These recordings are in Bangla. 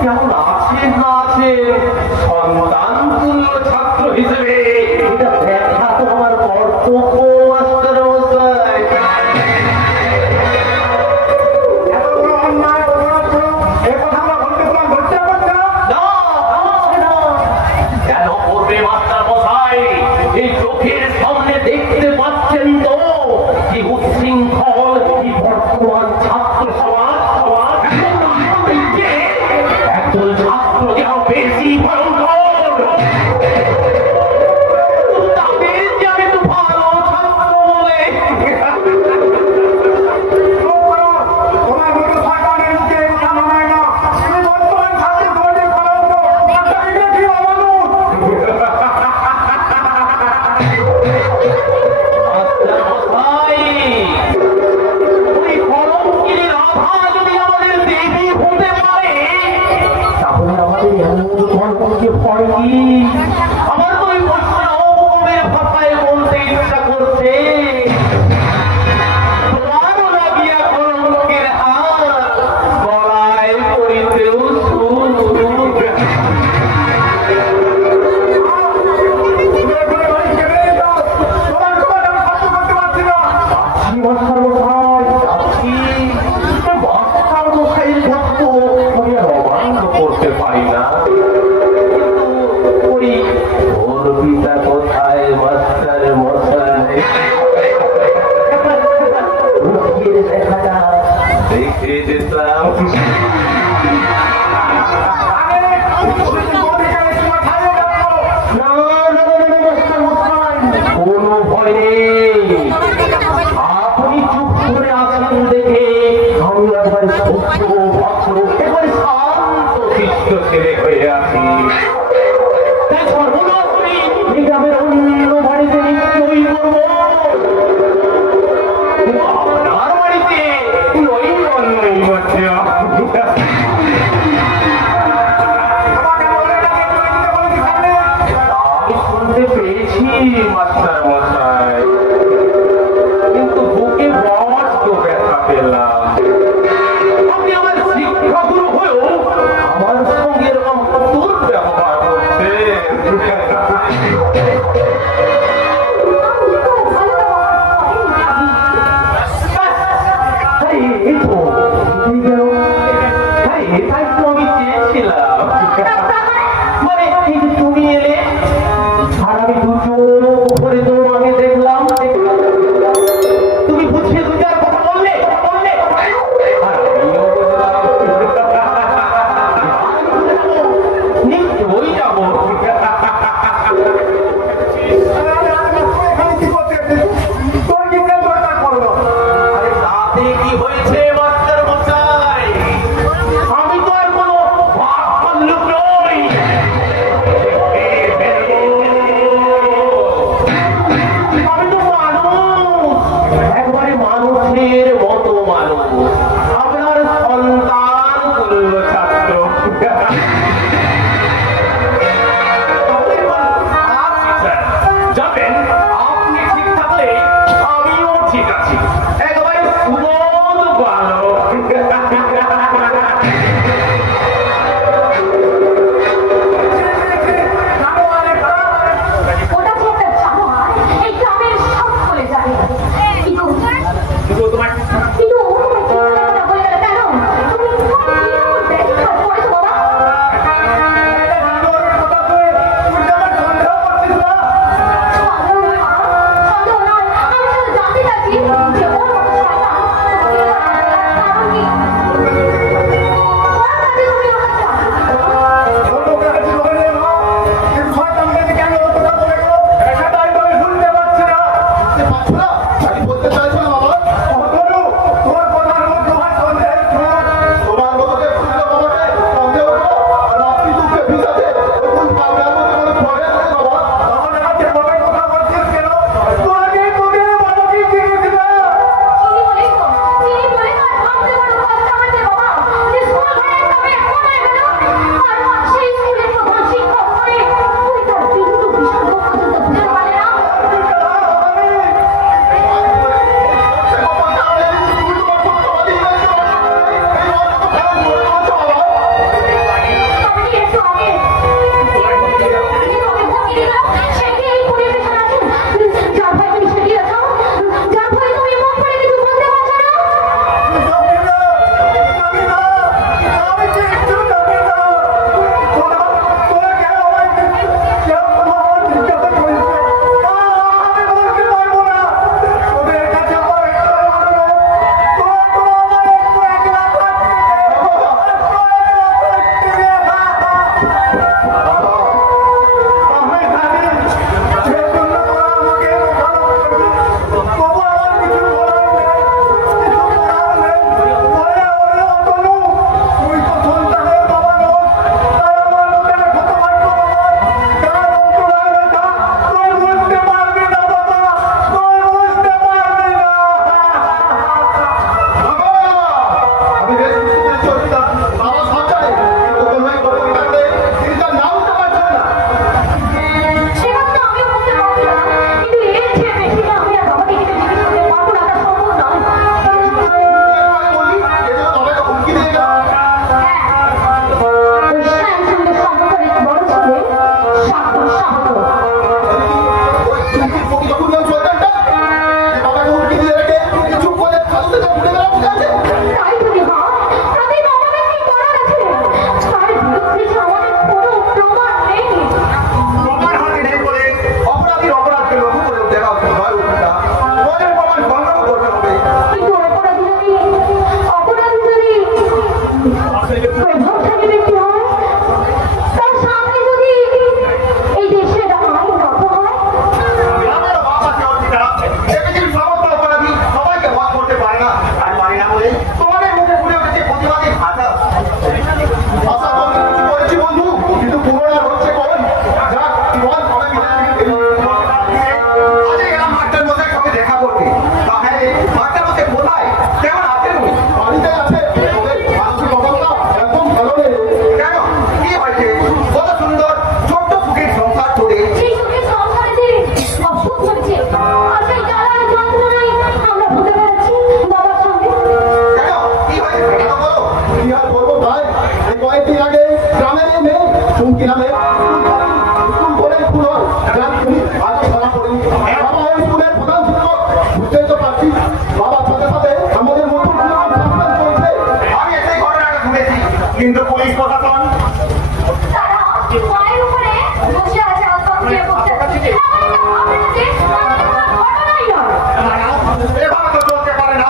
কেমন আছেন না আছেন সন্তান তুল্য ছাত্র হিসেবে এটা দেখা তো আমার কর্তব্য মাস্টার মশাই। কেন করবে মাস্টার মশাই? এই চোখের সামনে দেখতে পাচ্ছেন তো কি উচ্ছৃঙ্খল কি বর্তমান ছাত্র সমাজ একজন ছাত্র যাও বেশি ভয়ঙ্কর তাদের যে আমি তো ভালো ছাত্র বলে আমার তো ওই প্রশ্নের ভাষায় বলতে ইচ্ছা করছে তোমারও লাগিয়া কলঙ্কের হাত গলায় করিতেও করতে পারি না। পিতা কোথায় মাস্টার মশাই দেখা যায় দেখে যেতাম কোনো ভয় নেই আপনি চুপ করে আসেন দেখে আমি একবার সত্য ভদ্র একবার শান্ত শিষ্ট ছেলে হয়ে আছি। তাই সর্বনাশ করি এই গ্রামের অন্য বাড়িতে নিশ্চয়ই করবো আপনার বাড়িতে ওই অন্যই হচ্ছে শুনতে পেয়েছি মাস্টার মশাই কিন্তু বুকে বড্ড ব্যথা পেলাম। আপনি আমার শিক্ষাগুরু হয়েও আমার সঙ্গে এরকম দুর্ব্যবহার করছে। এটাই তো আমি চেয়েছিলাম মানে তুমি এলে আর আমি দুজন উপরে তোমাকে দেখলাম তুমি বুঝিয়ে দু চার কথা বললে আর আমিও বুঝলাম নিশ্চয়ই যাবো। আরে তাতে কি হয়েছে মাস্টার মশাই? আমি তো আর কোনো ভাল্লুক নই। হুমকি নামে স্কুল করে স্কুল হয় যার তুমি আগে ধরা পড়েনি বাবা ওই স্কুলের প্রধান শিক্ষক বুঝতেই তো পারছি বাবার সাথে সাথে আমাদের মতো চলছে আমি এসেই ঘটনাটা শুনেছি কিন্তু পুলিশ প্রশাসন এভাবে তো চলতে পারে না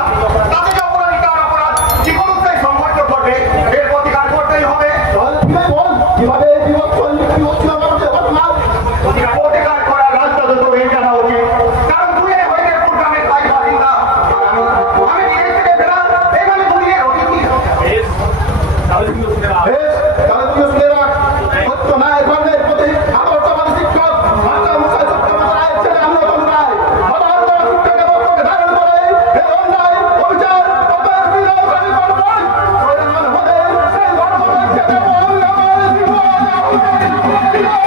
তাতে যে অপরাধী তার অপরাধ যে কোনো সংঘর্ষ ঘটবে এর প্রতিকার করতেই হবে তাহলে তুমি বল কিভাবে এই বিপদ কি হচ্ছিল আমাদের ঘটনা প্রতিকার করার রাস্তা তো তোর জানা উচিত কারণ তুই এই হয়ে প্রোগ্রামের ভাই বাসিন্দা আমি বিদেশ থেকে ফেরা এখানে দুনিয়ার অতিথি বেশ তাহলে তুমি শুনে রাখ সত্য না এই ধরনের প্রতি আদর্শবাদী শিক্ষক মাতা মুখায় সত্য মাতায় ছেলে অন্যতম রায় আদর্শ শিক্ষকের বক্তব্য ধারণ করে এই অন্যায় অবিচার তবের বিরোধ আমি করবই প্রয়োজন হলে সেই গণতন্ত্রের ক্ষেত্রে আমি আমার জীবন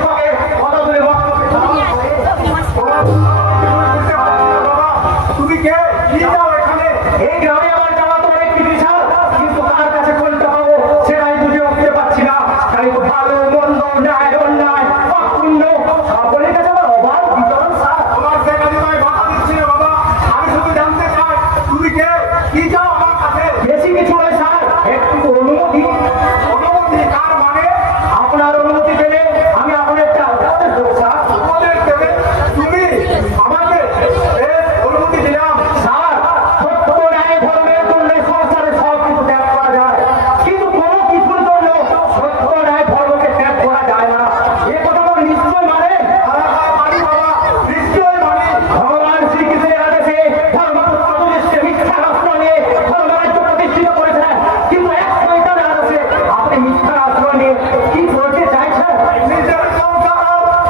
শিক্ষকে কথা বলে তুমি কে কি যাও এখানে? এই গ্রামে আমার যাওয়া তো অনেক বিশাল, কিন্তু কার কাছে কোনটা পাবো সেটাই বুঝে উঠতে পারছি না। তাই তো ভালো মন্দ ন্যায় অন্যায় অপূর্ণ সকলের কাছে আমার অভাব বিতরণ স্যার। তোমার সে কাজে তোমায় বাধা দিচ্ছি না বাবা। আমি শুধু জানতে চাই তুমি কে কি যাও আমার কাছে? বেশি কিছু নয় স্যার, একটু অনুমতি। অনুমতি কার মানে? আপনার অনুমতি পেলে আমি আপনার একটা উপদেশ দেবো স্যার। উপদেশ দেবে তুমি আমাকে? অনুমতি দিলাম। স্যার, সত্য ন্যায় ধর্মের জন্য সংসারে সব কিছু ত্যাগ করা যায়, কিন্তু কোনো কিছুর জন্য সত্য ন্যায় ধর্মকে ত্যাগ করা যায় না। এ কথা তো নিশ্চয় মানে মানি বাবা, নিশ্চয় মানি। ভগবান শ্রীকৃষ্ণের আদেশে ধর্মপুত্র যুধিষ্ঠির মিথ্যা আশ্রয় নিয়ে ধর্মরাজ্য প্রতিষ্ঠিত করেছেন, কিন্তু এক শয়তানের আদেশে আপনি মিথ্যা আশ্রয় নিয়ে কি করতে চাইছেন? নিজের সংসার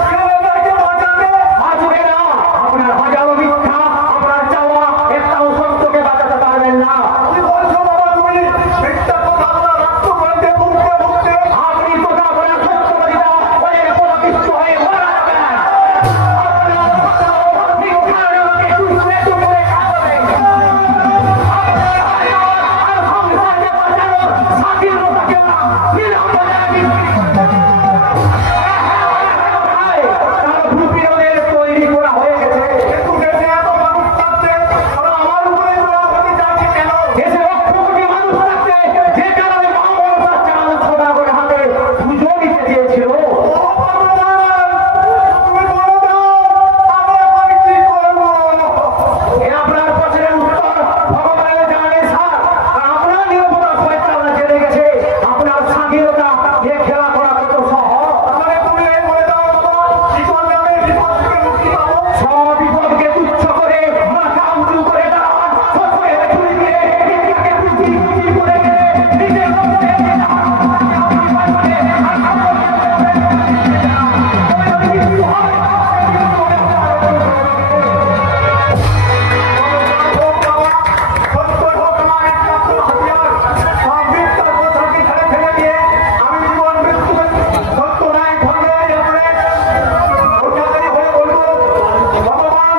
ছেলেদেরকে বাঁচাতে বাঁচবে না। আপনার হাজারো মিথ্যা, আপনার চাওয়া একটাও সত্যকে বাঁচাতে পারবেন না। কি বলছো বাবা তুমি? মিথ্যা কথা বলা রক্ত বলতে মুখে মুখে আপনি তো আপনার সত্যবাদিতা বলে পরাপিষ্ট হয়ে মারা যাবেন। আপনার মিথ্যার আমাকে টুকরে টুকরে খাওয়াবে। আপনার হাজার আর সংসারকে বাঁচানোর স্বাধীনতাকে বিলম্বনে তার ভূপিরদের তৈরি করা হয়ে গেছে। কিন্তু দেশে এত মানুষ থাকতে ওরা আমার উপরে তোলা হতে চাইছে কেন? দেশে লক্ষ কোটি মানুষ থাকতে যে কারণে মামল চাল সদা করে হাতে পুজো দিতে চেয়েছিল। ও ভগবান, তুমি বলো দাও আমি এখন কি করবো? এ আপনার প্রশ্নের উত্তর ভগবানের জানে স্যার। আর আপনার নিরপরাধ শয়তানরা জেনে গেছে আপনার স্বাধীনতা নিয়ে খেলা করা কত সহজ। তাহলে তুমি এই বলে দাও বাবা, কি করলে আমি বিপদ থেকে মুক্তি পাবো? সব বিপদকে তুচ্ছ করে মাথা উঁচু করে দাঁড়ান, সত্যের ছুরি দিয়ে মিথ্যাকে কুচি কুচি করে গেলে নিজের মধ্যে সত্য হোক আমার একমাত্র হাতিয়ার। সব মিথ্যার প্রচারকে ছেড়ে ফেলে দিয়ে আমি জীবন মৃত্যু সত্য ন্যায় ধর্মের উপরে অত্যাচারী হয়ে বলবো, ভগবান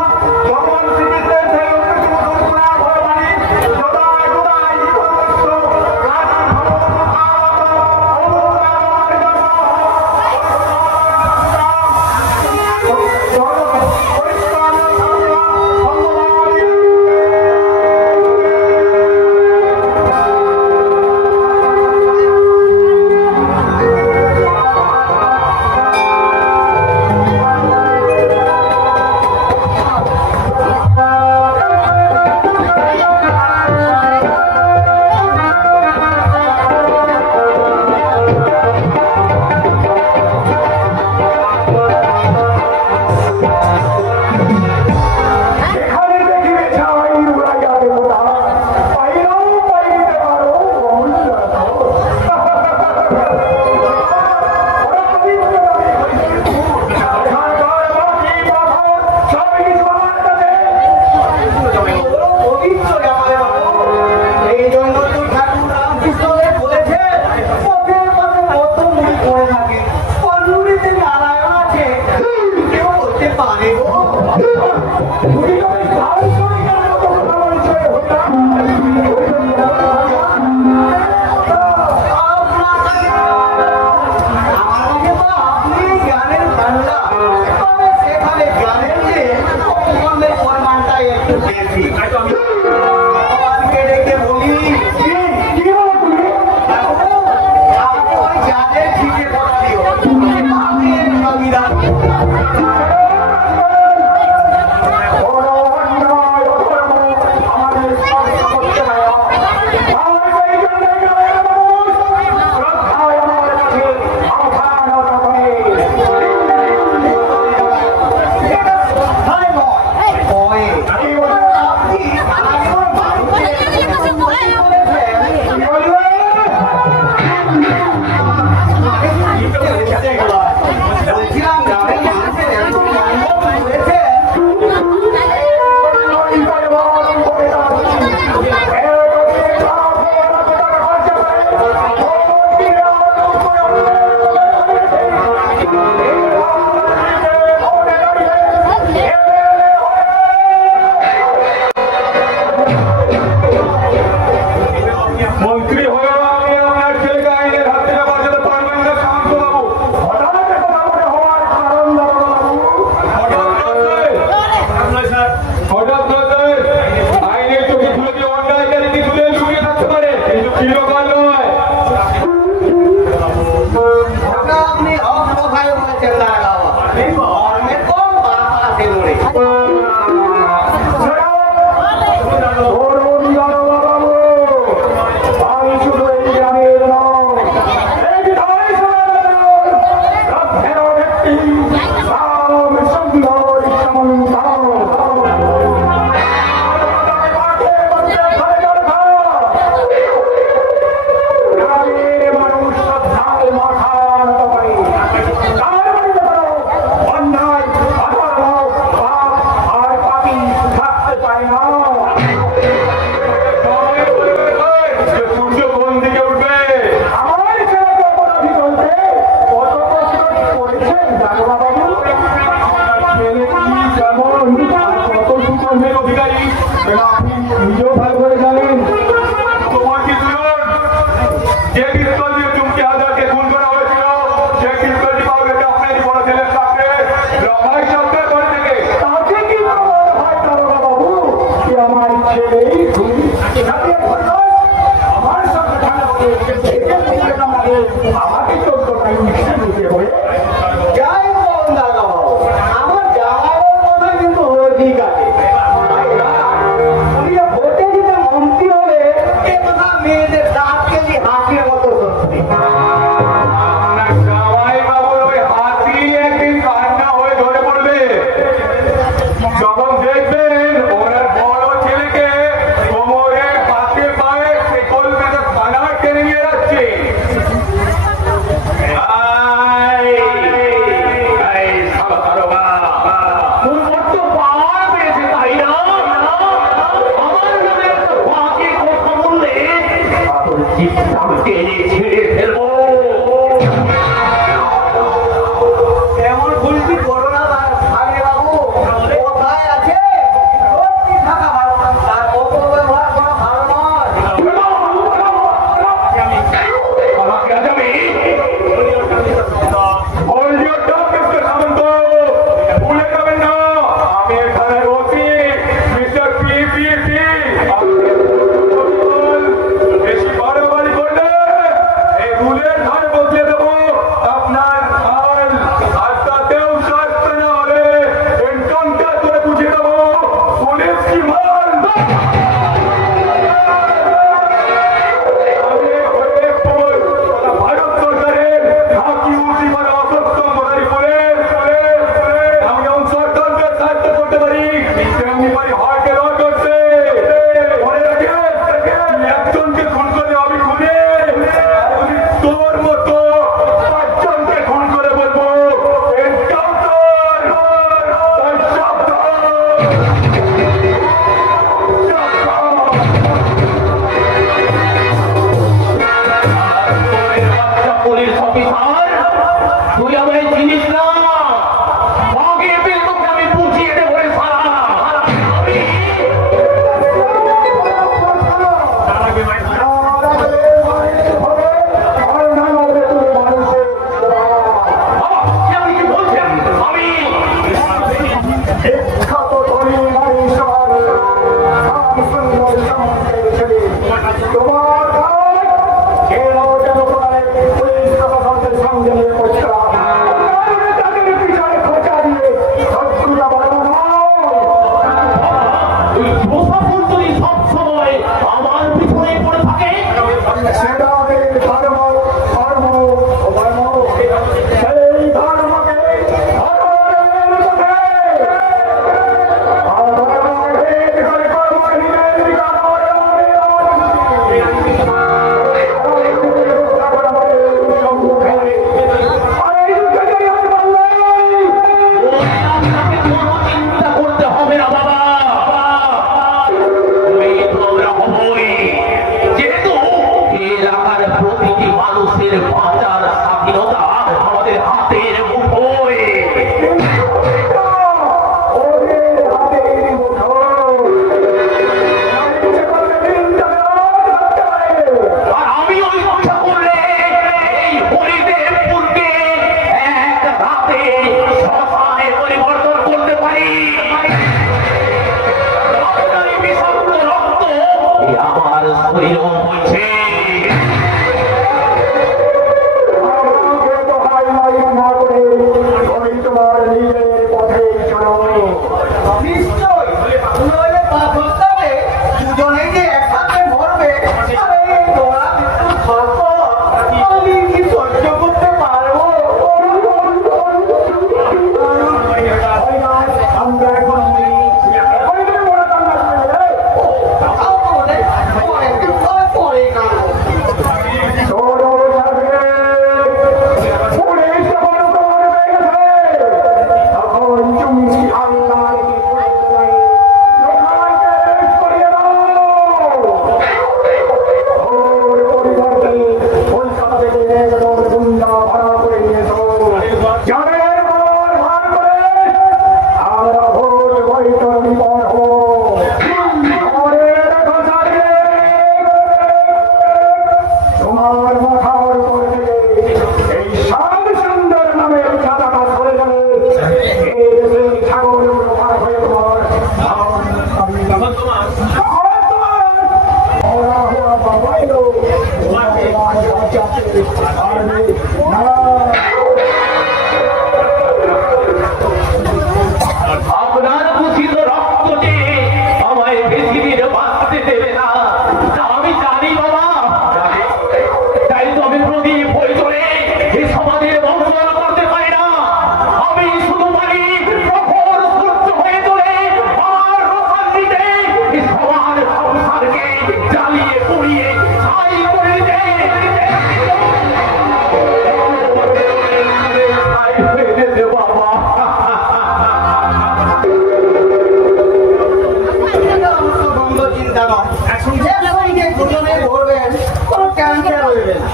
শ্রীকৃষ্ণের সেই অন্যতম সত্য ভগবানী সদায় সদায় জীবনমুক্ত রাজা এখানে দেখিবে ছাই উড়াইয়া দেবতা, পাইলেও পাইতে পারো অমূল্য রত্ন। এখানকার বাকি পাথর সব কিছু আমার কাছে। এই জন্য তো ঠাকুর রামকৃষ্ণদেব বলেছে পথের পথে কত মুড়ি পড়ে থাকে, পল্লুরিতে নারায়ণ আছে, কেউ করতে পারে গো। তুমি ওই ধারণ করে কেন এত কথা বলছো? আমার কাছে তো আপনি জ্ঞানের ভান্ডার, তবে সেখানে জ্ঞানের যে অপকর্মের পরিমাণটা একটু বেশি। ভগবানকে ডেকে বলি কি বলো তুমি? আপনি ওই জ্ঞানের ঠিকে কথা দিও, আপনি এর সংবিধান বলছিলাম গ্রামের মানুষের আমার ছেলেকে অপরাধী বলতে কত প্রশ্ন করেছেন জানো বাবু?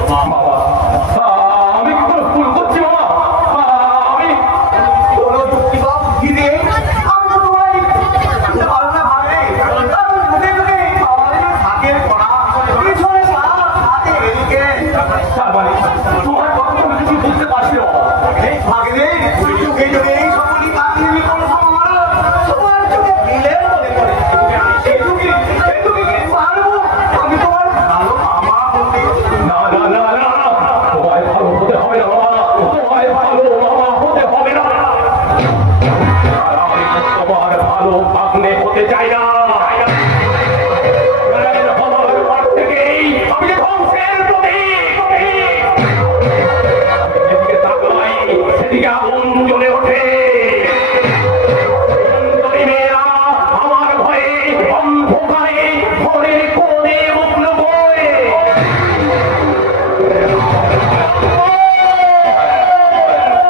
আমি কোনো ভুল করছি বাবা, আমি বলো যুক্তি বাপ কি রে আমি তো তোমায় ভালো না ভাবে ঢুকে ঢুকে আমাদের ভাগের পড়া পিছনে হাতে এদিকে তার মানে তোমার কথা তো আমি কিছু বুঝতে পারছি না বাবা। এই ভাগরে যুগে যুগে এই সকলই কাহিনী কোনো সময় তোমার চোখে মিলে মনে করে এই যুগে পারবো আমি তোমার ভালো মামা বলতে না না না না না, তোমায় ভালো হতে হবে না বাবা, তোমায় ভালো মামা হতে হবে না। আমি তোমার ভালো ভাগ্নে হতে চাই না। আমার পর থেকেই আমি যে ধ্বংসের প্রতীক। আমি যেদিকে তাকাই সেদিকে আগুন জ্বলে ওঠে। সুন্দরী মেয়েরা আমার ভয়ে অন্ধকারে ঘরের কোণে মুখ লুকোয়।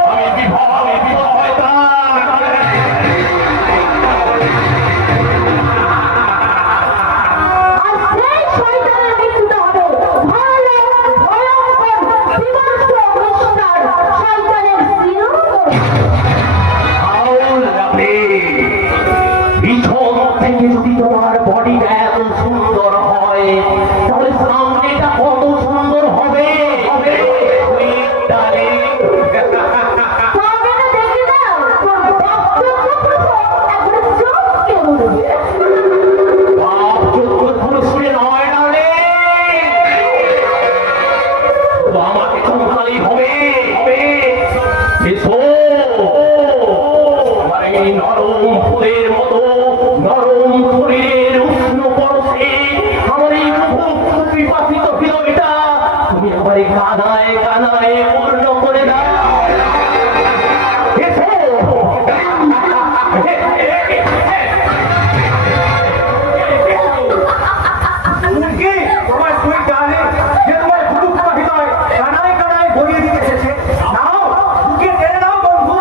আমি বিভয় পিছন থেকে যদি তোমার বডিটা এত সুন্দর হয় তাহলে সামনেটা কত সুন্দর হবে। শুনে নয় ডালে আমাকে চমকালেই হবে। এসো আমার এই নরম ফুলের মতো নরম শরীরের উষ্ণ পরশে আমার এই পিপাসিত হৃদয়টা তুমি আমার কানায় কানায় পূর্ণ করে দাও। এসো উনকে তোমার তুই জানে যে তোমার গুরু প্রবাহিত হয় কানায় কানায় ভরিয়ে দিতে এসেছে নাও বুকে টেনে নাও বন্ধু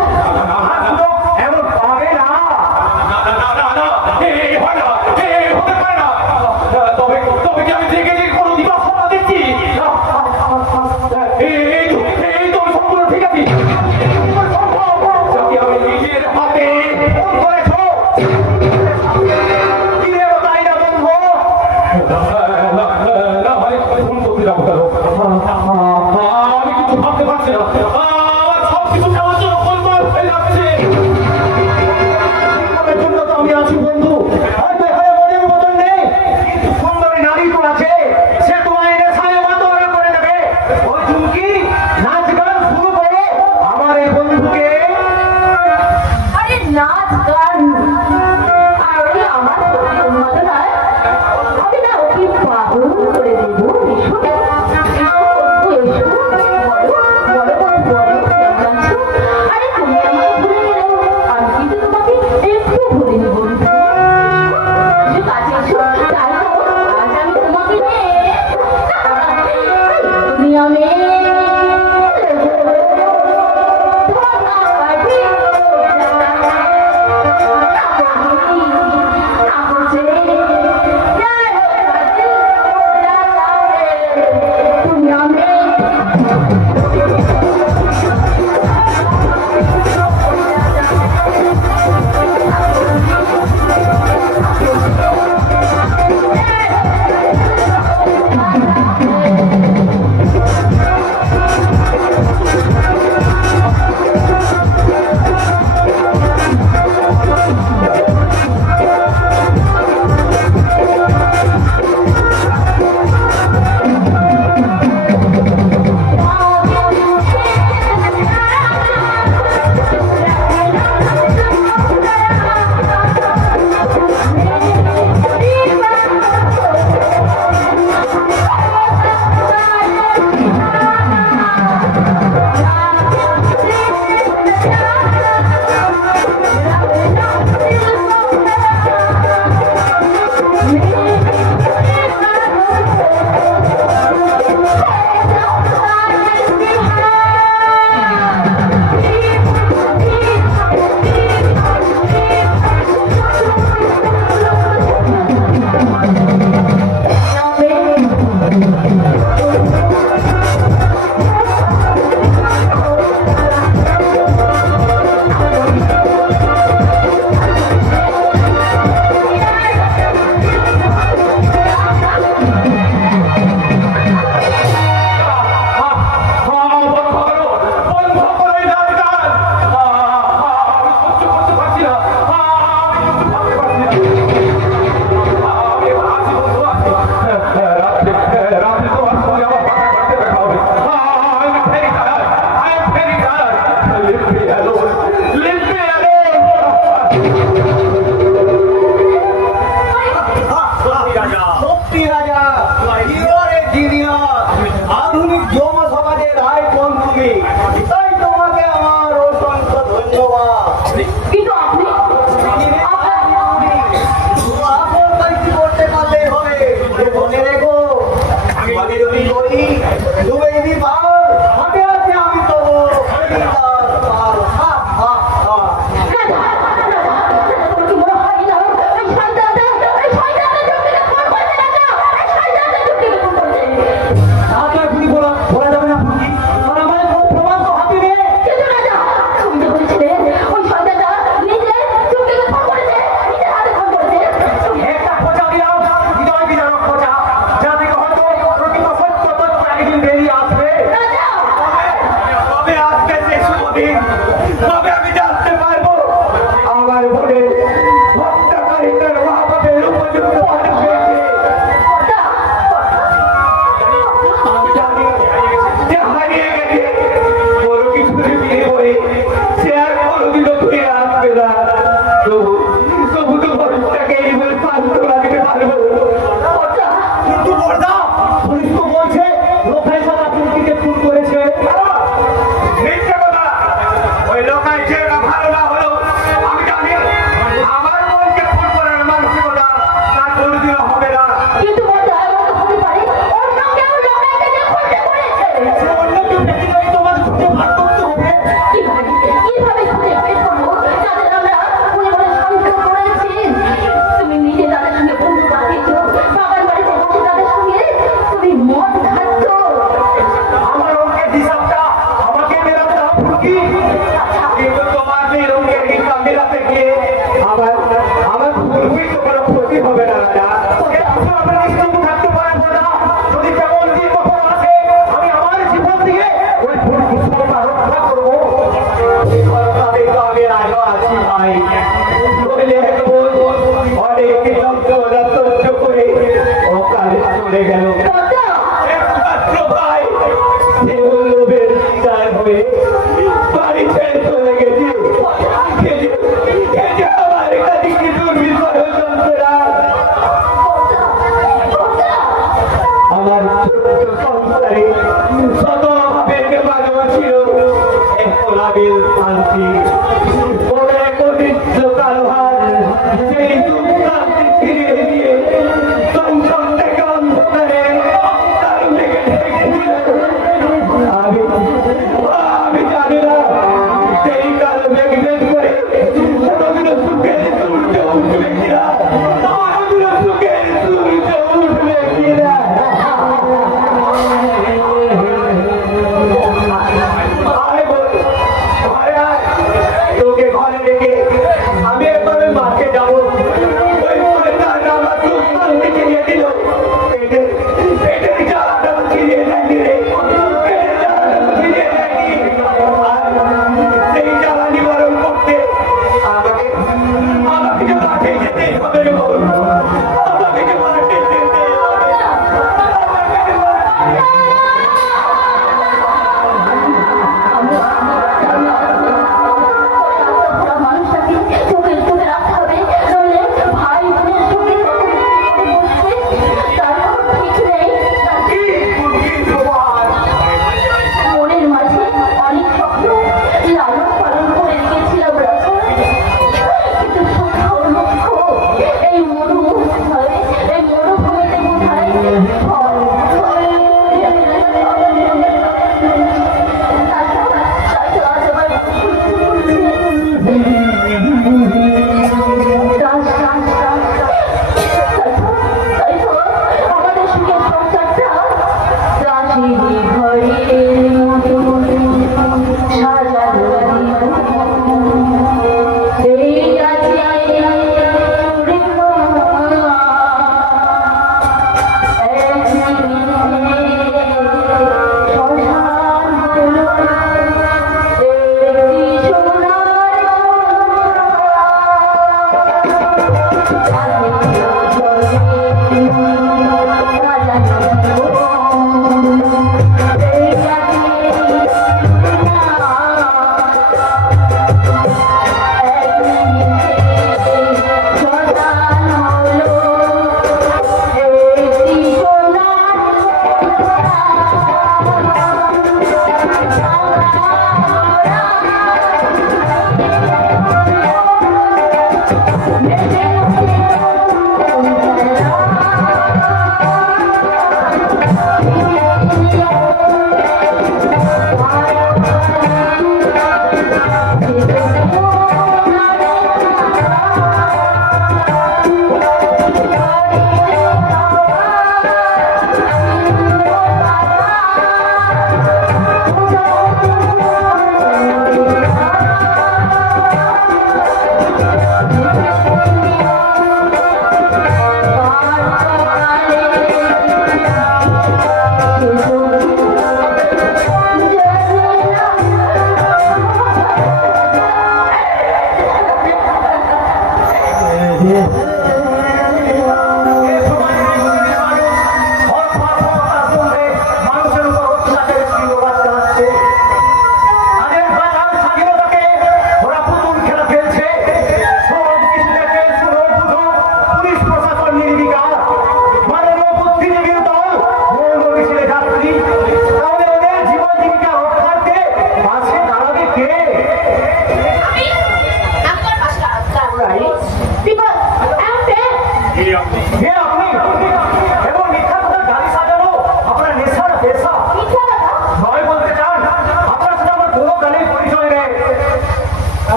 আর শুনো এমন পাবে না হতে পারে না। তবে কি আমি থেকে কোনো দিবস দিচ্ছি? এই তো সম্পূর্ণ ঠিক আছে। আমি নিজের হাতে ফোন করেছ কি রে তাই না বন্ধু ফোন করতে যাবো কেন? আমি কিছু ভাবতে পারছি না। আমার সব কিছু নেওয়ার জন্য গোলমাল হয়ে যাচ্ছে। তোমার জন্য তো আমি আছি বন্ধু হয়তো এখানে মনের মতন নেই কিন্তু সুন্দরী নারী তো আছে সে তোমায় নেশায় মাতোয়ারা করে দেবে। ওই চুমকি নাচ গান শুরু করো আমার এই বন্ধুকে আরে নাচ গান আর ওই আমার মতো নয়, আমি না ওকে পাগল করে দেবো। এসো এসো বলো বলো বলো কেমন আছো? আরে তুমি আমাকে ভুলে গেলে আমি কিন্তু তোমাকে একটু ভুলিনি বন্ধু। এসো কাছে এসো, তাই তো আজ আমি তোমাকে তুমি আমি সত্যি রাজা জিনিয়রে জিনিয়র আধুনিক যৌন সমাজের আইকন তুমি, তাই তোমাকে আমার অসংখ্য ধন্যবাদ। কিন্তু আপনি করতে পারলে হবে, মনে রেখো আমি যদি বলি তুমি যদি পাও হাতে হাতে আমি তো বলা যাবে না আমার প্রমাণ তো হাতে নিয়ে একটা খোঁজা দিলাম, হৃদয় বিদারক খোঁজা, যা থেকে হয়তো প্রকৃত সত্য তথ্য একদিন বেরিয়ে আসবে। তবে আজকে যে শুভদিন, তবে আমি জানতে পারবো আমার ভোরে হত্যাকারীদের মহাপাপের উপযুক্ত পাঠক পেয়েছে। আমি জানি যে হারিয়ে গেছে বড় কিছুর বিনিময়ে সে আর কোনোদিনও ফিরে আসবে না। তবু তো ভরসাকে এই বলে সান্ত্বনা দিতে পারবো। কিন্তু বর্দা পুলিশ তো বলছে লোকাই সাদা পুলিশকে খুন করেছে। মিথ্যে কথা, ওই লোকাই ছেলেটা ভালো না হলো আমি জানি আমার মনকে খুন করার মানসিকতা তার কোনোদিনও হবে না। কিন্তু অন্য কেউ বেঁচে যাবে তোমার খুঁজে ভাগ করতে হবে। কিভাবে খুঁজে বের করবো যাদের আমরা মনে মনে শান্ত করেছি? তুমি নিজে তাদের সঙ্গে বন্ধু বাঁধিয়েছো, বাবার বাড়িতে বসে তাদের সঙ্গে তুমি মদ খাচ্ছ। আমার অঙ্কের হিসাবটা আমাকে মেলাতে হবে কি? কিন্তু তোমাকে অঙ্কের হিসাব মেলাতে গিয়ে আমার পূর্বেই তো কোনো ক্ষতি হবে না রাজা। আমরা নিশ্চিন্ত থাকতে পারবো না যদি কেমন দিন কখন আসে আমি আমার জীবন দিয়ে ওই ভুলটা রক্ষা করবো। এই ভরসাতেই তো আমি আজও আছি ভাই। নইলে অনেক যন্ত্রণা সহ্য করে অকালে চলে গেল একমাত্র ভাই, সে লোভের শিকার হয়ে বাড়ি ছেড়ে চলে গেছে। আমার কাছে কি দুর্বিষয় যন্ত্রণা। আমার ছোট্ট সংসারে শত ভাবের বাগান ছিল, এক কোলাবিল শান্তি বলে কনিষ্ঠ কালো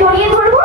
জড়িয়ে ধরবো।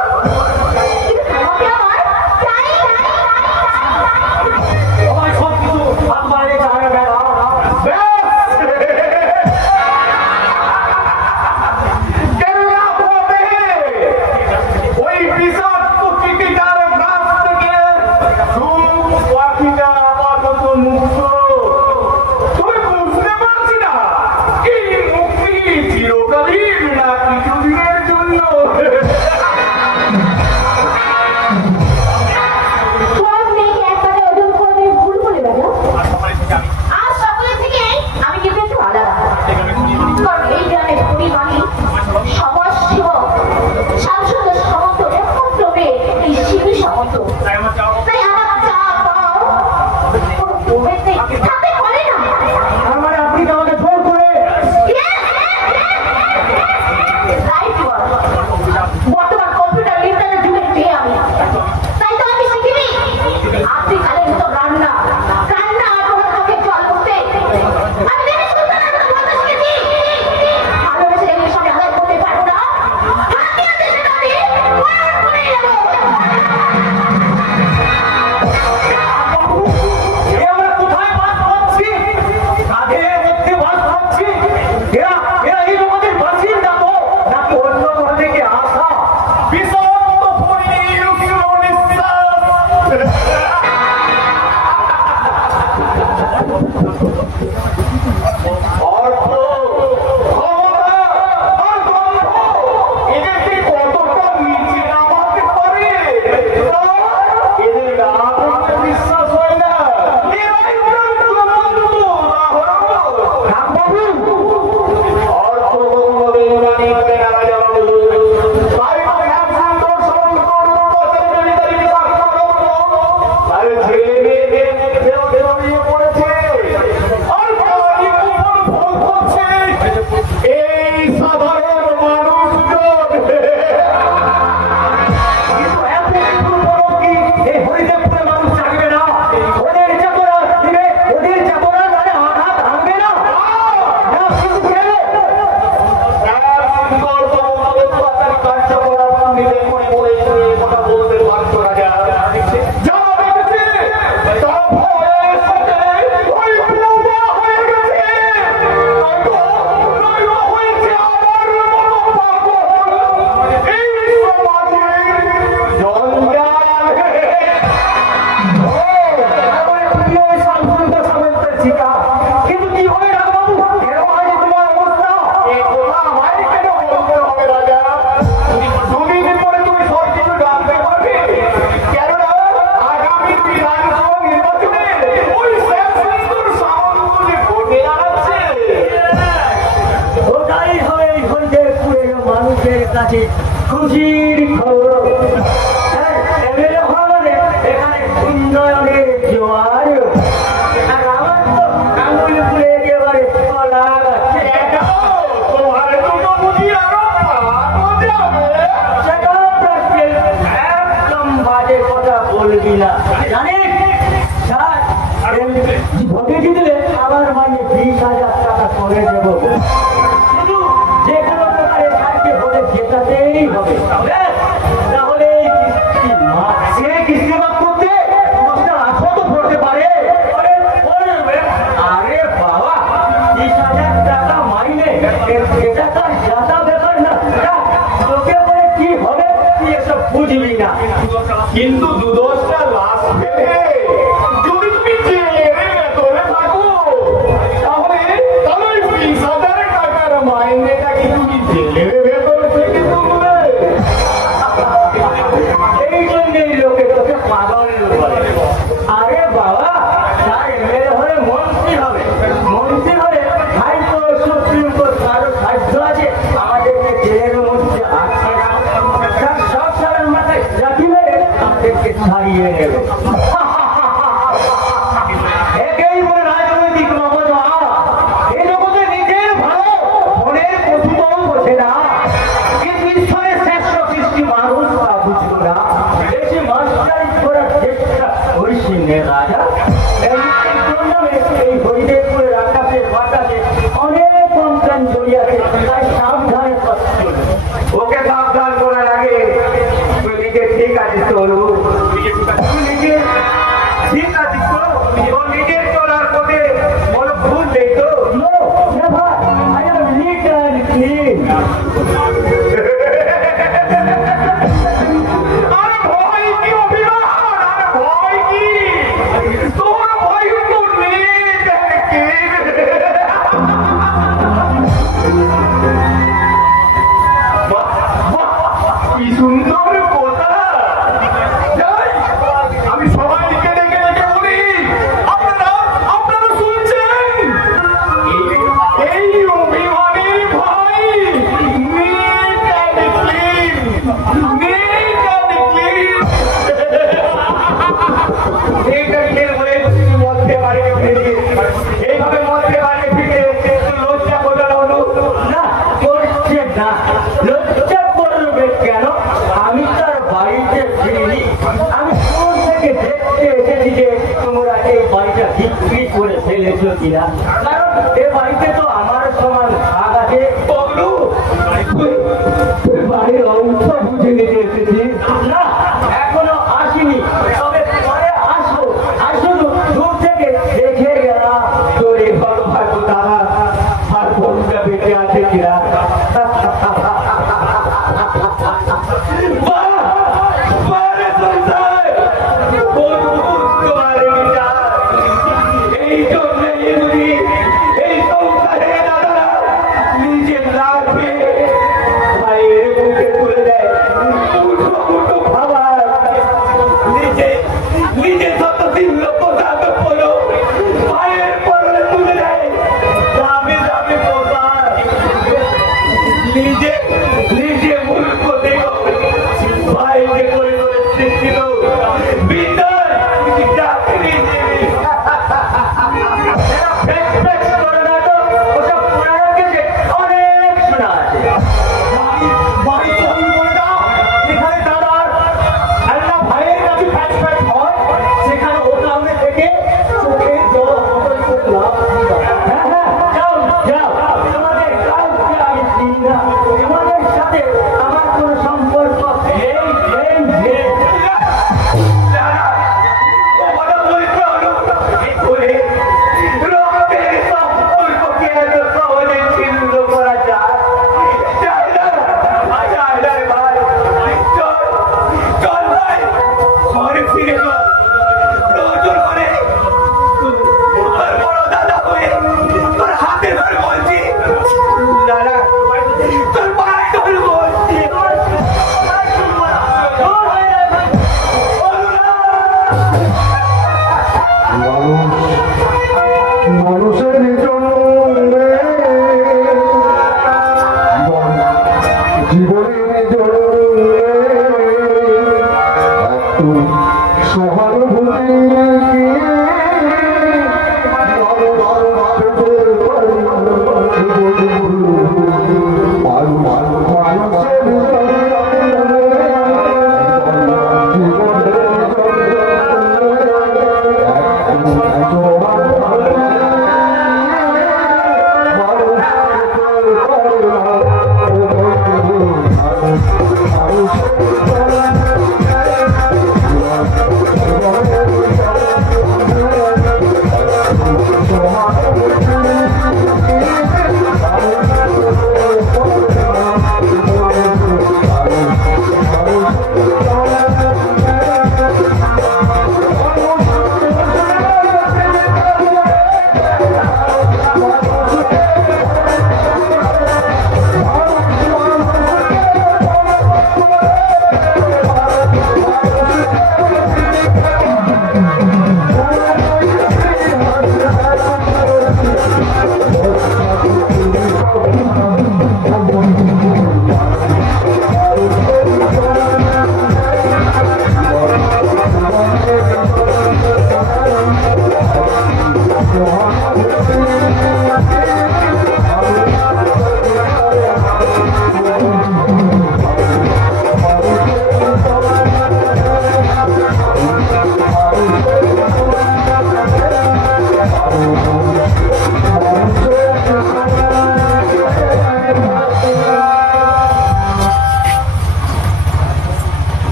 মিলে করে বলে কথা বলতে পারতো রাজা। যারা দেখেছে তারা ভয়ের সাথে ভয় পেলাম হয়ে গেছে। হয়েছে আমার মতো পাগল এই সমাজের জঞ্জাল। কিন্তু কি হবে রাজবাবু, কেন হয় তোমার অবস্থা? এই কথা আমায় কেন বলতে হবে রাজা? দুদিন পরে তুমি সব কিছু জানতে পারবে, কেননা আগামী বিধানসভা নির্বাচনে ওই শ্যামসুন্দর সামন্ত যে ভোটে দাঁড়াচ্ছে। ওটাই হবে এই হরিদেবপুরের মানুষের কাছে খুশির খবর। এমএলএ হওয়া মানে এখানে উন্নয়নের জোয়ার। আর আমার তো আঙুলপুরে একেবারে কলা গাছ। তোমার দুটো বুঝি আরো পাওয়া যাবে। সেটা প্রাচীন, একদম বাজে কথা বলবি না। জানিস স্যার, ভোটে জিতলে আমার মানে 20,000 টাকা করে দেবো। শুধু যে কোনো প্রকারে স্যারকে ভোটে জেতাতেই হবে। তাহলে এই কিস্তি মাপ। সে কিস্তি মাপ করতে দশটা লাখও তো পড়তে পারে। আরে বলবে, আরে বাবা 30,000 টাকা মাইনে, এটা তো আর জাতা ব্যাপার না। তোকে বলে কি হবে তুই এসব বুঝবি না। কিন্তু দু-দশটা লাশ ফেলে যদি তুমি জেলের ভেতরে থাকো, তাহলে 20,000 টাকার মাইনেটা কি তুমি জেলের ভেতর থেকে তুলবে? এই জন্যই লোকে তোকে পাগল বলে। আরে বাবা, তার এমএলএ হলে মন্ত্রী হবে, মন্ত্রী হলে হাইকোর্ট সুপ্রিম কোর্ট কারো সাহায্য আছে আমাদেরকে জেলের মধ্যে আটকে সব সারের মাথায় রাখি মেরে আমাদেরকে ছাড়িয়ে নেবে। একেই বলে রাজনৈতিক মমতা। এই জগতে নিজের ভালো মনের প্রতিফলন বোঝে না, কিন্তু ঈশ্বরের শ্রেষ্ঠ সৃষ্টি মানুষ তা বুঝলো না। বেশি মাস্টারি করার চেষ্টা করিস নে রাজা। এই হরিদেবপুরের আকাশে বাতাসে অনেক কমপ্লেন জড়িয়ে আছে, তাই সাবধানে করতে হবে। ওকে সাবধান করার আগে তুই নিজে ঠিক আছিস তো? তুই নিজে ঠিক আছিস তো? ও নিজের চলার পথে কোনো ভুল নেই তো? No, never. I am neat and clean. আরে ভয় কি অভিমান? আরে ভয় কি? তোর ভয় তো নেই দেখি। বাহ, বাহ, কি সুন্দর কথা। যাই, আমি সবাইকে ডেকে ডেকে বলি, আপনারা শুনছেন? এই অভিমানী ভাই neat and clean, neat and clean। neat and clean বলে তুমি মধ্যে বাড়ি ফিরে এইভাবে মধ্যে বাড়ি ফিরে লজ্জা করবে না হলো না, করছে না। লজ্জা করবে কেন? আমি তার বাড়িতে ফিরিনি। আমি কোন থেকে দেখতে এসেছি যে তোমরা এই বাড়িটা বিক্রি করে ফেলেছো কিনা। কারণ এ বাড়িতে তো আমার সমান ভাগ আছে। বলু বাড়ির অংশ বুঝে নিতে এসেছি। না, এখনো আসিনি, তবে পরে আসবো। আর শুধু দূর থেকে দেখে গেলাম। তোর এই ভালো ভাগ্য তারা আর বন্ধুটা বেঁচে আছে কিনা। এই জন্য এই সংসার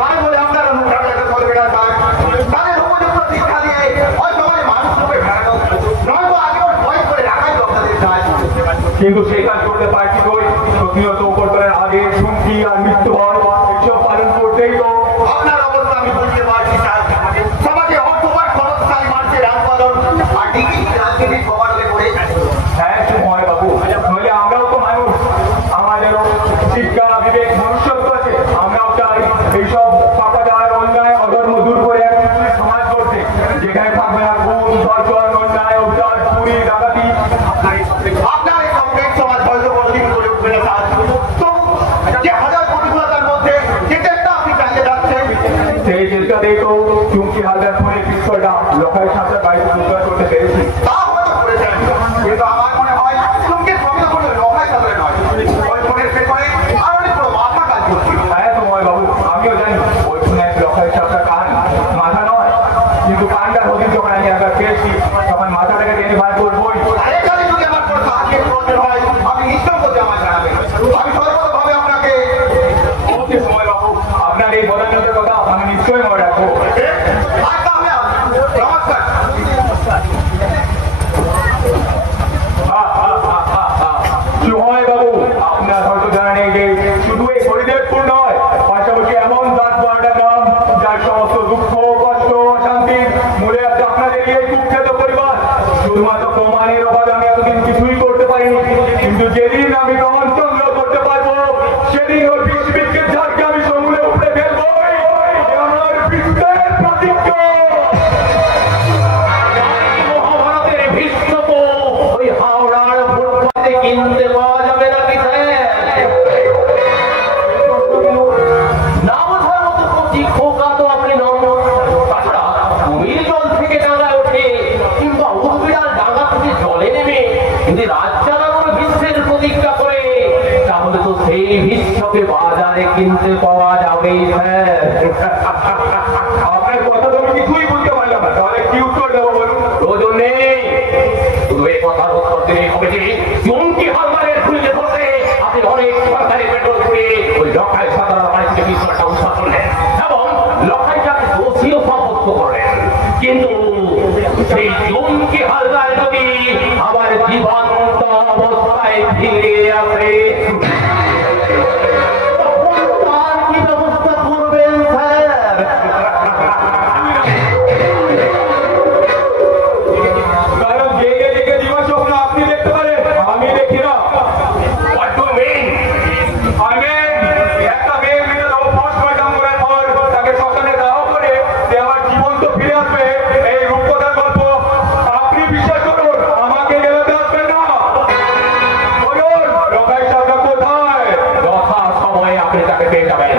তাই বলে আপনারা মুখ রাখতে চলবে না স্যার। তাদের উপযুক্ত শিক্ষা দিয়ে ওই সমাজে মানুষ রূপে ফেরানো, নয়তো আগে ওর ভয় করে রাখাই আপনাদের কাজ। কিন্তু সেই কাজ করতে পারছি কই? প্রতিনিয়ত উপরতলার আগে ঝুঁকি আর মৃত্যু হয়, এইসব পালন করতেই তো আপনার অবস্থা আমি বুঝতে পারছি স্যার। সমাজে অর্থবান খরচকারী মানুষের আন্দোলন আর ডিগ্রি রাজনীতি সমাজে করে। হ্যাঁ সময় বাবু, নইলে আমরাও তো মানুষ, আমাদেরও শিক্ষা বিবেক মনুষ্যত্ব আছে। আমরাও চাই এইসব পাপাচার অন্যায় অধর্ম দূর করে এক সমাজ করতে, যেখানে থাকবে না খুন ধর্ষণ অন্যায় অবিচার চুরি ডাকাতি। আপনার এই কমপ্লেক্স সমাজ হয়তো কোনোদিন করে উঠবে না স্যার। তবু যে হাজার প্রতিকূলতার মধ্যে যে চেষ্টা আপনি চালিয়ে যাচ্ছেন, সেই চেষ্টাতেই তো চুমকি হালদার ফোনের পিস্তলটা লোকের সাথে বাড়িতে উদ্ধার করতে পেরেছি। তা হয়তো করেছেন, কিন্তু আমার মনে হয় চুমকি প্রকৃত কোনো লড়াই তাদের নয়। ওই ফোনের পেছনে আর অনেক বড় মাথা কাজ করছে। হ্যাঁ সময় বাবু, আমিও জানি ওই ফোনের লোকের সাথে কান মাথা নয়, কিন্তু কানটা হদিন যখন আমি একবার পেয়েছি তখন মাথাটাকে টেনে বার করবোই। আরেকখানে যদি আমার কোনো সাহায্যের প্রয়োজন হয়, আপনি নিশ্চয় করতে আমার জানাবেন। আমি সর্বতভাবে আপনাকে ওকে সময় বাবু, আপনার এই বদান্যতার কথা আমি নিশ্চয়ই মনে রাখবো। আজ তাহলে নমস্কার। সময় বাবু, আপনার হয়তো জানা নেই যে শুধু এই হরিদেবপুর নয়, পাশাপাশি এমন 10-12টা গ্রাম যার সমস্ত দুঃখ কষ্ট অশান্তি মূলে আছে আপনাদের এই কুখ্যাত পরিবার। শুধুমাত্র প্রমাণের অভাবে আমি এতদিন কিছুই করতে পারিনি, কিন্তু যেদিন আমি রহনচন্দ্র করতে পারবো সেদিন ওর বিশ্বকে ঝাড়কে আমি সমূলে উপড়ে ফেলবো। আমার বিশ্বের প্রতিজ্ঞা। মহাভারতের ভীষ্মক ওই হাওড়ার ফুটপাতে কিনতে পাওয়া যাবে নাকি না বোঝার মতো কচি খোকা তো আপনি নন। তাছাড়া কুমির জল থেকে ডাঙায় ওঠে কিংবা উদ্ভিড়াল ডাঙা থেকে জলে নেমে যদি রাজ্জানাগর ভীষ্মের প্রতিজ্ঞা করে, তাহলে তো সেই ভীষ্মকে বাজারে কিনতে পাওয়া যাবেই। হ্যাঁ আপনার কথা তো আমি কিছুই বুঝতে পারলাম না, তাহলে কি উত্তর দেবো বলুন? প্রয়োজন নেই, শুধু এই কথার উত্তর দিলেই হবে যে চুমকি হালদারের খুঁজে ধরতে আপনি অনেক সরকারি পেট্রোল করে ওই লক্ষায় সাধারণ বাড়ি থেকে পিস্তলটা উদ্ধার করলেন এবং লক্ষাইটাকে দোষীও সাব্যস্ত করলেন। কিন্তু সেই চুমকি হালদার যদি আবার জীবন্ত অবস্থায় ফিরে আসে, তখন তার কি ব্যবস্থা করবেন স্যার? কারণ জেগে জেগে জীবন স্বপ্ন আপনি দেখতে পারেন, আমি দেখি না। What do you mean? আমি একটা মেয়ের বিরুদ্ধে ফার্স্ট ম্যাডাম করার পর তাকে সকালে দাও করে সে আবার জীবন্ত ফিরে আসবে, এই রূপকথার গল্প আপনি বিশ্বাস করুন, আমাকে গেলাতে আসবেন না। বলুন রকাই সাহেবরা কোথায়? যথা সময়ে আপনি তাকে পেয়ে যাবেন।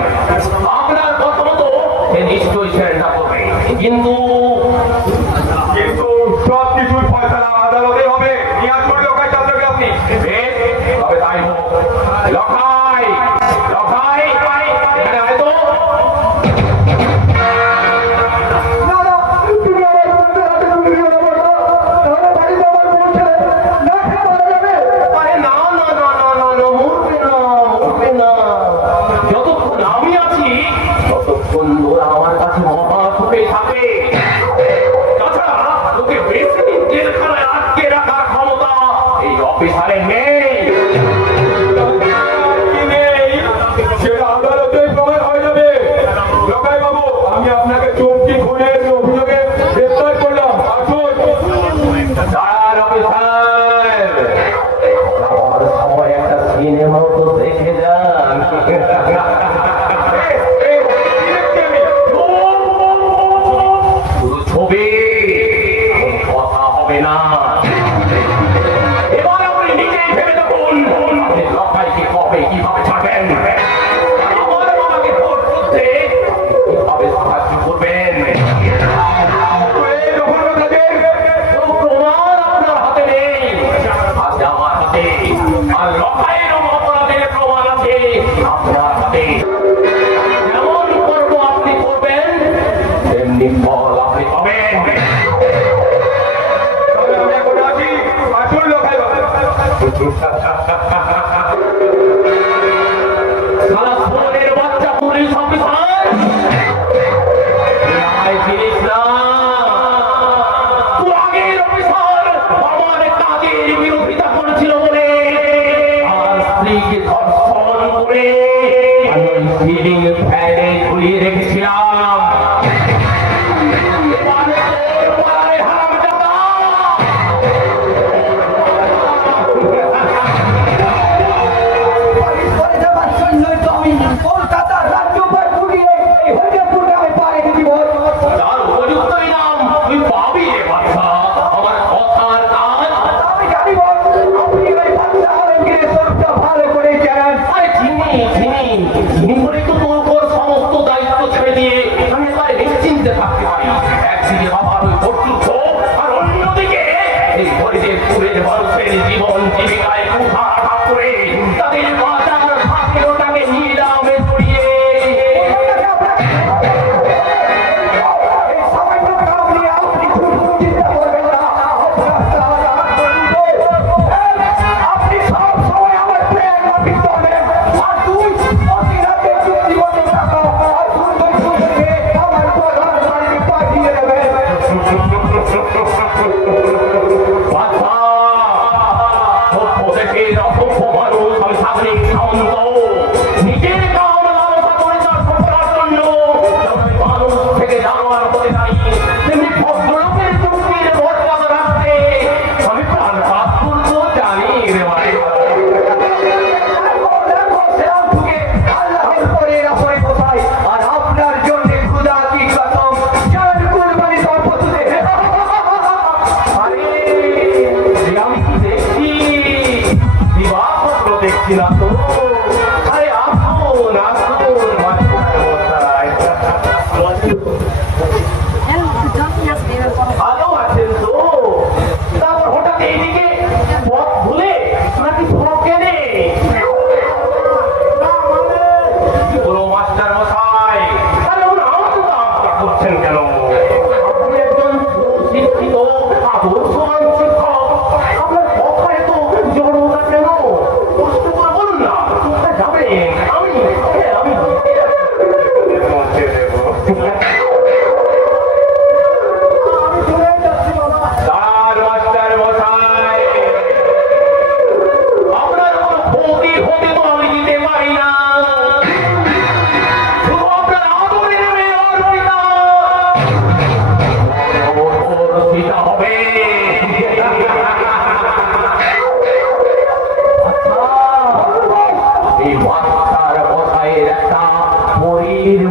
আপনার কথা মতো সে নিশ্চয়ই সেটা করবে, কিন্তু কিন্তু সব কিছুর ফয়সালা আদালতে হবে। নিয়ে আসুন রকাই সাহেবকে আপনি। বেশ, তবে তাই হোক। লখাই লখাই এখানে আয় তো। আরে না না না না না না, মরবে না মরবে না। যতক্ষণ আমি আছি ততক্ষণ ওরা আমার কাছে মহাসুখে থাকবে। তাছাড়া তোকে বেশি দিন জেলখানায় আটকে রাখার ক্ষমতা এই অফিসারের নেই। কি নেই সেটা আদালতে প্রমাণ হয়ে যাবে। রকাই বাবু, আমি আপনাকে চুমকি খুনের অভিযোগে গ্রেফতার করলাম। আসুন। দাঁড়ান অফিসার, আমার সময় একটা সিনেমাও তো দেখে যান। এই, কি দেখছি আমি? ধুর, ঝুলিয়ে রেখেছিলাম। কলকাতার রাজ্যপাল পুড়িয়ে এই হরিপুর গ্রামে পাড়ি দিব। তার উপযুক্ত ইনাম তুই পাবি রে বাচ্চা, আমার কথার কাজ। আমি জানিব আপনি এই বাচ্চা আলমগীরের স্বরূপটা ভালো করে জানেন। আরে চিনি করে তো তোর উপর সমস্ত দায়িত্ব ছেড়ে দিয়ে আমি এবারে নিশ্চিন্তে থাকতে পারি। একদিকে বাবার ওই কর্তৃত্ব, আর অন্যদিকে এই হরিদেবপুরের মানুষের জীবন জীবিকায় কুঠারাঘাত করে তাদের বাঁচার ভাগ্যটাকে নিলামে ছড়িয়ে ভালো আছেন তো? তারপর হঠাৎ এইদিকে পথ ভুলে নাকি কেনে মাস্টার মশাই, আরে ওরা আমাকে করছেন কেন? আপনি একজন শিক্ষিত আদর্শবান শিক্ষক, আপনার কথায় তো জড়তা কেন? কষ্ট করে বলুন না, যাবেন? আমি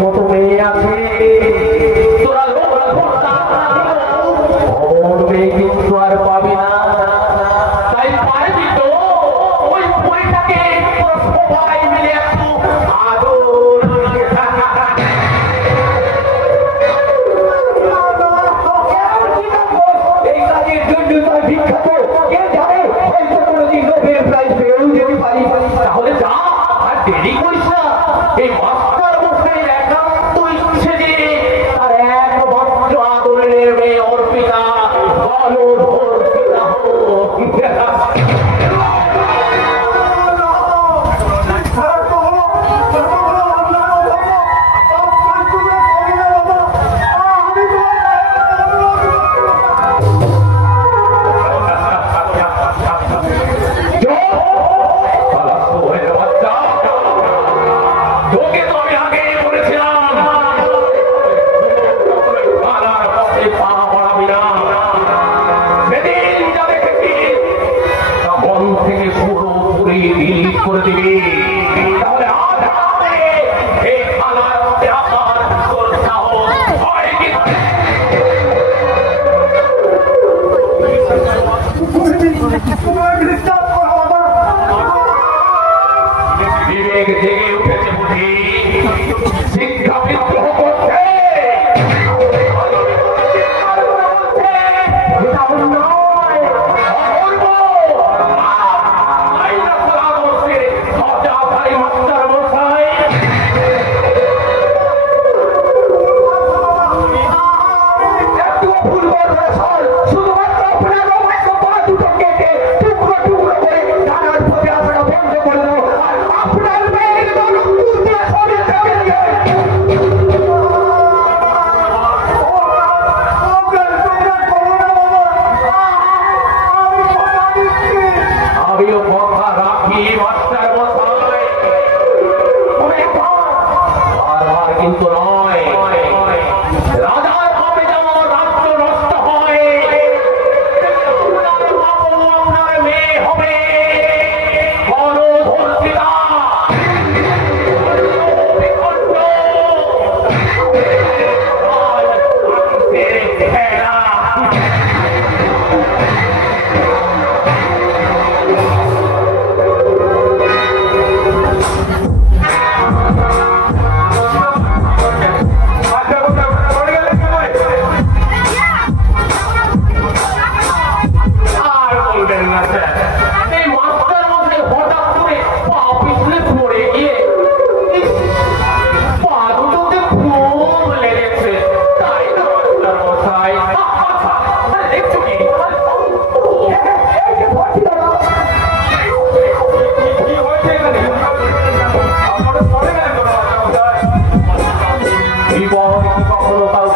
মতো মেয়ে আছে, তোরা কিন্তু আর পাবি না। তাই পারবি তো ওই বইটাকে সবাই মিলে একটু আদর এই কাজের জন্য তার বিখ্যাত কে জানে হয়তো কোনোদিন নোবেল প্রাইজ পেয়েও যেতে পারি। তাহলে যা, আর দেরি করিস না। এই মাস্টার মশাই একান্ত ইচ্ছে যে তার একমাত্র আদরের মেয়ে অর্পিতা অর্পিতা হোক। করে দিবি, তাহলে আজ রাতে এই থানার মধ্যে আসার তোর সাহস হয় কি? বিবেক জেগে উঠেছে বুঝি, শিক্ষা বিদ্রোহ করছে। আপনার মেয়ের কখনো কাউ